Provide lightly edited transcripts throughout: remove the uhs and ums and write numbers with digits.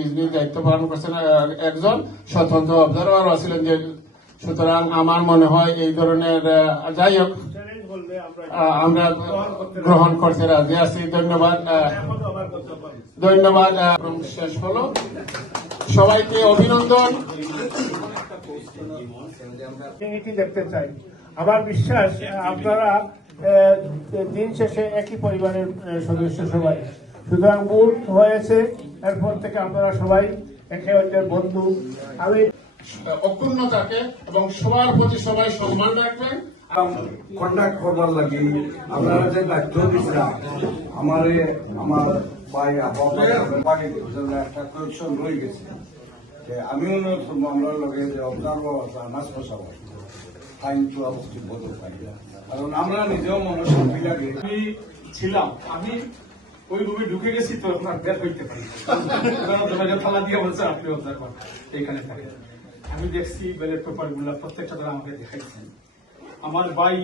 নিজ নিজ দায়িত্ব পালন করছেন। একজন স্বতন্ত্র অবজারভার ছিলেন যে, সুতরাং আমার মনে হয় এই ধরনের যাই হোক আমরা গ্রহণ করতে রাজি আছি। ধন্যবাদ। ধন্যবাদ। শেষ হলো, সবাইকে অভিনন্দন। এটি দেখতে চাই। আমার বিশ্বাস আপনারা দিন শেষে একই পরিবারের সদস্য সবাই, সুতরাং ভোট হয়েছে, এরপর থেকে আপনারা সবাই একে অন্যের বন্ধু। আমি অক্ষুণ্ণতাকে এবং সবার প্রতি সবাই সম্মান রাখবেন। কন্ডাক্ট করবার লাগে আপনারা যে দায়িত্ব দিচ্ছেন আমার ভাই একটা কোয়েকশন রয়ে গেছে। আমি অনুরোধ করবো আমরা লগে যে অবজারভার আছে আনাজ ফসাব আইন তো অবস্থিত বদল পাই, কারণ আমরা নিজেও মনশান্তি লাগে। আমি ছিলাম, আমি ওই রুমে ঢুকে গেছি তো আপনার বের হইতে পারি থালা দিয়ে বলছে আপনি অবজারভার এইখানে থাকেন। আমি দেখছি ব্যালট পেপার গুলা প্রত্যেকটা তারা আমাকে দেখাইছেন। আমার ভাই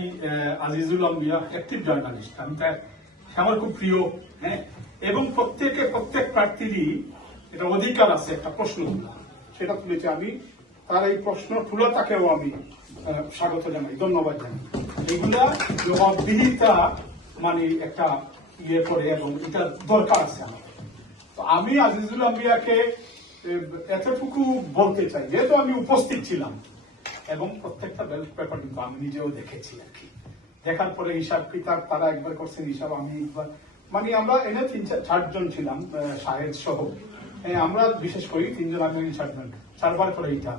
আজিজুল আম্বিয়া অ্যাক্টিভ জার্নালিস্ট, আমি তার আমার খুব প্রিয়। হ্যাঁ, এবং প্রত্যেক প্রার্থীরই এটা অধিকার আছে একটা প্রশ্ন তোলা, সেটা তুলেছে। আমি তার এই প্রশ্ন তুলা তাকেও আমি স্বাগত জানাই, ধন্যবাদ জানাই। এগুলা জবাবদিহিতা মানে একটা ইয়ে করে এবং এটা দরকার আছে আমার। তো আমি আজিজুল আম্বিয়াকে এতটুকু বলতে চাই, যেহেতু আমি উপস্থিত ছিলাম এবং প্রত্যেকটা ব্যালট পেপার কিন্তু আমি নিজেও দেখেছি আর কি। দেখার পরে হিসাব কিতাব তারা একবার করছেন, হিসাব আমি একবার, মানে আমরা এনে 3-4 জন ছিলাম শাহেদ সহ। আমরা বিশেষ করি 3 জন, আমি 4 জন 4 বার করে এটা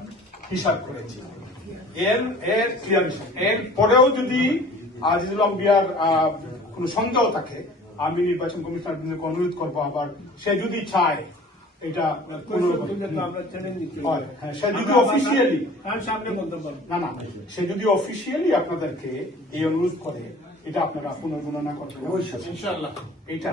হিসাব করেছি। এর ক্লিয়ার হিসাব। এর পরেও যদি আজিজুল আম্বিয়ার কোন সন্দেহ থাকে, আমি নির্বাচন কমিশনারকে অনুরোধ করবো, আবার সে যদি চায় এটা সে যদি অফিসিয়ালি না সে যদি অফিসিয়ালি আপনাদেরকে এই অনুরোধ করে, এটা আপনারা পুনর্গণনা করবেন ইনশাআল্লাহ। এটা